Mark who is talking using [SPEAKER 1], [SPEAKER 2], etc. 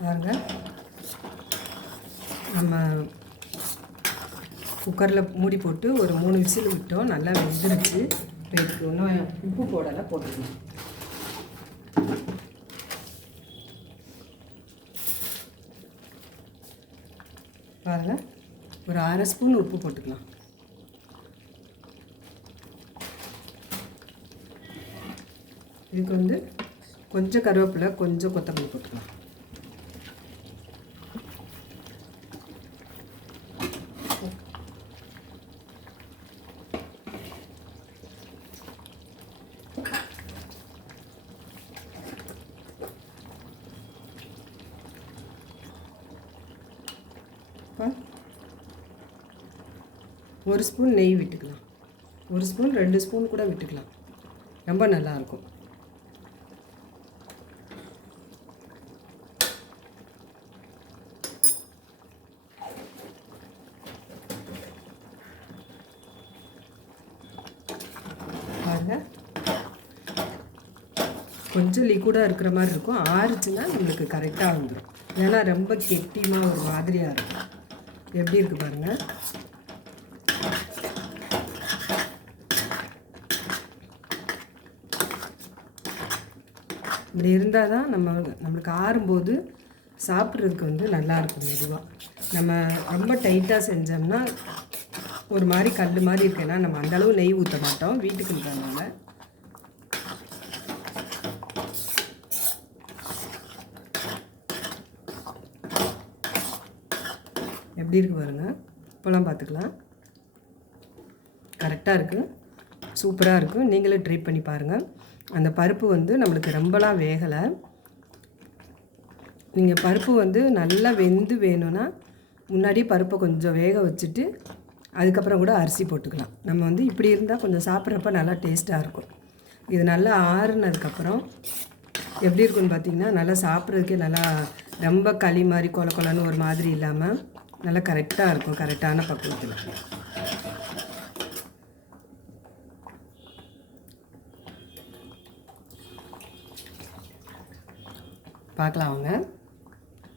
[SPEAKER 1] பாருங்க. நம்ம குக்கரில் மூடி போட்டு ஒரு மூணு விசில் விட்டோம். நல்லா வெந்துருச்சு. இப்போ இதுக்கு இன்னும் உப்பு போடலை போட்டுக்கலாம். பாருங்கள் ஒரு அரை ஸ்பூன் உப்பு போட்டுக்கலாம். இதுக்கு வந்து கொஞ்சம் கருவேப்பிலை கொஞ்சம் கொத்தமல்லி போட்டுக்கலாம். இப்போ ஒரு ஸ்பூன் நெய் விட்டுக்கலாம். ஒரு ஸ்பூன் ரெண்டு ஸ்பூன் கூட விட்டுக்கலாம். ரொம்ப நல்லாயிருக்கும். கொஞ்சம் லிக்விடாக இருக்கிற மாதிரி இருக்கும். ஆறுச்சுன்னா நம்மளுக்கு கரெக்டாக வந்துடும் ஏன்னா ரொம்ப கெட்டியமாக ஒரு மாதிரியாக இருக்கும். எப்படி இருக்குது பாருங்கள் இப்படி இருந்தால் தான் நம்ம நம்மளுக்கு ஆறும்போது சாப்பிட்றதுக்கு வந்து நல்லா இருக்கும் மெதுவாக நம்ம ரொம்ப டைட்டாக செஞ்சோம்னா ஒரு மாதிரி கல் மாதிரி இருக்குன்னா நம்ம அந்தளவு நெய் ஊற்ற மாட்டோம். வீட்டுக்குன்றதுனால எப்படி இருக்கு பாருங்கள் இப்போலாம் பார்த்துக்கலாம். கரெக்டாக இருக்குது சூப்பராக இருக்கும் நீங்களே ட்ரை பண்ணி பாருங்கள் அந்த பருப்பு வந்து நம்மளுக்கு ரொம்பலாம் வேகலை. நீங்கள் பருப்பு வந்து நல்லா வெந்து வேணும்னா முன்னாடியே பருப்பை கொஞ்சம் வேக வச்சுட்டு அதுக்கப்புறம் கூட அரிசி போட்டுக்கலாம். நம்ம வந்து இப்படி இருந்தால் கொஞ்சம் சாப்பிட்றப்ப நல்லா டேஸ்ட்டாக இருக்கும். இது நல்லா ஆறுனதுக்கப்புறம் எப்படி இருக்குன்னு பார்த்தீங்கன்னா நல்லா சாப்பிட்றதுக்கே நல்லா ரொம்ப களி மாதிரி கொல கொலன்னு ஒரு மாதிரி இல்லாமல் நல்லா கரெக்டாக இருக்கும் கரெக்டான பக்குவத்தில். பார்க்கலாம் அவங்க